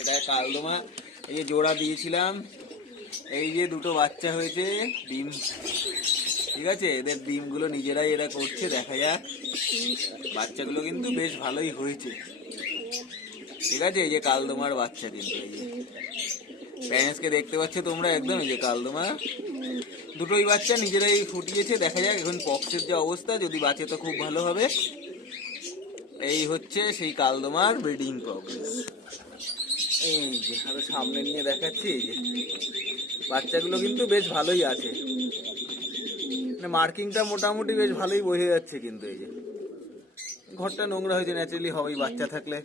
এটা কালদমা, এই যে জোড়া দিয়েছিলাম, এই যে দুটো বাচ্চা হয়েছে, ডিম, ঠিক আছে, এদের ডিমগুলো নিজেরাই এরা করছে, দেখা যাক। বাচ্চাগুলো কিন্তু বেশ ভালোই হয়েছে, ঠিক আছে। এই যে কালদমার বাচ্চা, কিন্তু এই যে প্যারেন্টসকে দেখতে পাচ্ছ তোমরা একদম, এই যে কালদমা দুটোই বাচ্চা নিজেরাই ফুটিয়েছে, দেখা যাক এখন পক্সের যে অবস্থা, যদি বাঁচে তো খুব ভালো হবে। এই হচ্ছে সেই কালদমার ব্রিডিং প্রগ্রেস। এই যে আরো সামনে নিয়ে দেখাচ্ছি, এই যে বাচ্চাগুলো কিন্তু বেশ ভালোই আছে, মার্কিংটা মোটামুটি বেশ ভালোই বোঝা যাচ্ছে। কিন্তু এই যে ঘরটা নোংরা হয়েছে, ন্যাচারালি হবেই, বাচ্চা থাকলে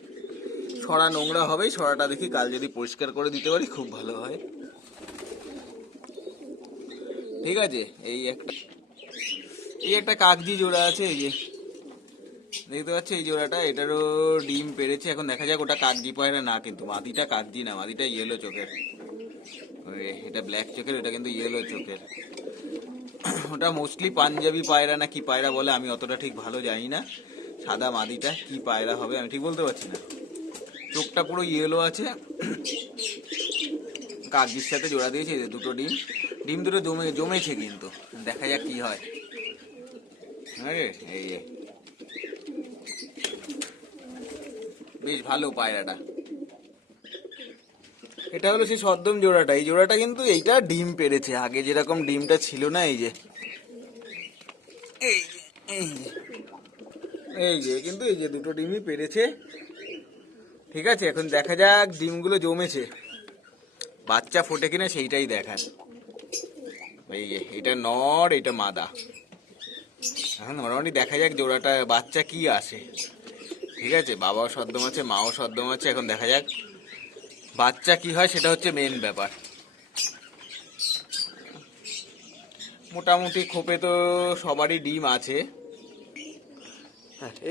ছড়া নোংরা হবেই। ছড়াটা দেখি কাল যদি পরিষ্কার করে দিতে পারি খুব ভালো হয়, ঠিক আছে। এই একটা কাগজি জোড়া আছে, এই যে দেখতে পাচ্ছি এই জোড়াটা, এটারও ডিম পেড়েছে। এখন দেখা যাক ওটা কাগজি পায়রা না, কিন্তু মাদিটা কাগজি না, মাদিটা ইয়েলো চোখের, এটা ব্ল্যাক চোখের, এটা কিন্তু ইয়েলো চোখের। ওটা মোস্টলি পাঞ্জাবি পায়রা না কি পায়রা বলে, আমি অতটা ঠিক ভালো জানি না। সাদা মাদিটা কি পায়রা হবে আমি ঠিক বলতে পারছি না, চোখটা পুরো ইয়েলো আছে। কাগজির সাথে জোড়া দিয়েছে, দুটো ডিম দুটো জমেছে, কিন্তু দেখা যাক কি হয়। এই বেশ ভালো পায়রাটা, এটা হলো সেই সদ্যম জোড়াটা। এই জোড়াটা কিন্তু এইটা ডিম পেড়েছে, আগে যেরকম ডিমটা ছিল না, এই যে এই যে কিন্তু এই যে দুটো ডিমই পেড়েছে, ঠিক আছে। এখন দেখা যাক ডিমগুলো জমেছে, বাচ্চা ফোটে কিনা সেইটাই দেখার। এই যে এটা নর, এটা মাদা। এখন মোটামুটি দেখা যাক জোড়াটা বাচ্চা কি আসে, ঠিক আছে। বাবাও সদ্যম আছে, মাও সদ্যম আছে, এখন দেখা যাক বাচ্চা কি হয়, সেটা হচ্ছে মেন ব্যাপার। মোটামুটি খোপে তো সবারই ডিম আছে।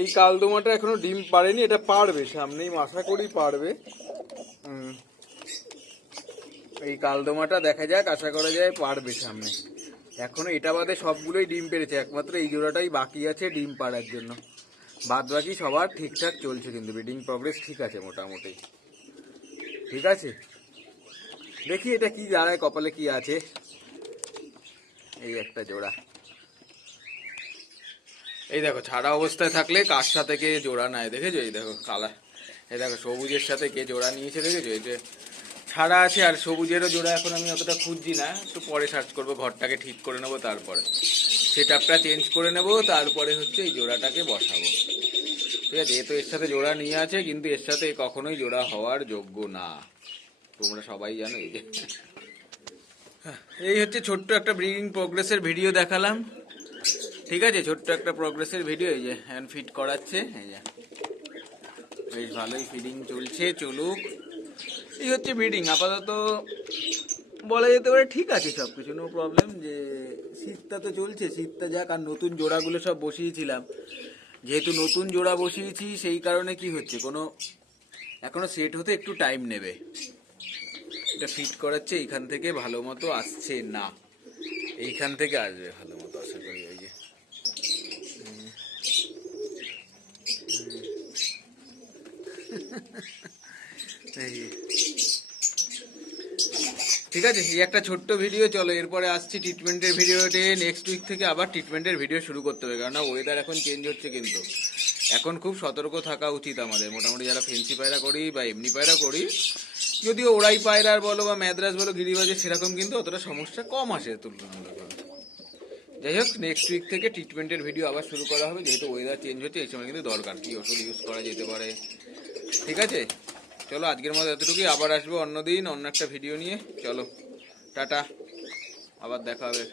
এই কালদমাটা এখনো ডিম পারেনি, এটা পারবে সামনেই, আশা করি পারবে। এই কালদমাটা দেখা যাক, আশা করা যায় পারবে সামনে। এখনো এটা বাদে সবগুলোই ডিম পেড়েছে, একমাত্র এই জোড়াটাই বাকি আছে ডিম পাড়ার জন্য। বাদ বাকি সবার ঠিকঠাক চলছে, কিন্তু ব্রিডিং প্রগ্রেস ঠিক আছে মোটামুটি, ঠিক আছে। দেখি এটা কি দাঁড়ায়, কপালে কি আছে। এই একটা জোড়া, এই দেখো ছাড়া অবস্থায় থাকলে কার সাথে কে জোড়া নেয় দেখেছো, এই দেখো কালার, এই দেখো সবুজের সাথে কে জোড়া নিয়েছে দেখেছো, এই যে ছাড়া আছে। আর সবুজেরও জোড়া এখন আমি অতটা খুঁজছি না, একটু পরে সার্চ করবো, ঘরটাকে ঠিক করে নেবো, তারপরে সেটআপটা চেঞ্জ করে নেবো, তারপরে হচ্ছে এই জোড়াটাকে বসাবো, ঠিক আছে। এ তো এর সাথে জোড়া নিয়ে আছে, কিন্তু এর সাথে কখনোই জোড়া হওয়ার যোগ্য না, তোমরা সবাই জানো। এই যে এই হচ্ছে ছোট্ট একটা ব্রিডিং প্রোগ্রেসের ভিডিও দেখালাম, ঠিক আছে। ছোট্ট একটা প্রোগ্রেসের ভিডিও, এই যে হ্যান্ড ফিট করাচ্ছে, এই যে বেশ ভালোই ফিডিং চলছে, চলুক। এই হচ্ছে ব্রিডিং, আপাতত বলা যেতে পারে ঠিক আছে সব কিছু, নো প্রবলেম। যে শীতটা তো চলছে, শীতটা যাক। আর নতুন জোড়াগুলো সব বসিয়েছিলাম, যেহেতু নতুন জোড়া বসিয়েছি সেই কারণে কি হচ্ছে, কোনো এখনো সেট হতে একটু টাইম নেবে। এটা ফিট করাচ্ছে, এইখান থেকে ভালো মতো আসছে না, এইখান থেকে আসবে ভালো মতো আশা করি। এই যে ঠিক আছে, এই একটা ছোট্ট ভিডিও। চলো এরপরে আসছি ট্রিটমেন্টের ভিডিওতে। নেক্সট উইক থেকে আবার ট্রিটমেন্টের ভিডিও শুরু করতে হবে, কারণ ওয়েদার এখন চেঞ্জ হচ্ছে, কিন্তু এখন খুব সতর্ক থাকা উচিত আমাদের। মোটামুটি যারা ফেন্সি পায়রা করি বা এমনি পায়রা করি, যদিও ওড়াই পায়রার বলো বা ম্যাদ্রাস বলো, গিরিবাজের, সেরকম কিন্তু অতটা সমস্যা কম আসে তুলনামূলকভাবে। যাই হোক, নেক্সট উইক থেকে ট্রিটমেন্টের ভিডিও আবার শুরু করা হবে, যেহেতু ওয়েদার চেঞ্জ হচ্ছে, এই সময় কিন্তু দরকার কি ওষুধ ইউজ করা যেতে পারে, ঠিক আছে। চলো আজকের মতো এতটুকুই, আবার আসবো অন্যদিন অন্য একটা ভিডিও নিয়ে। চলো টাটা, আবার দেখা হবে।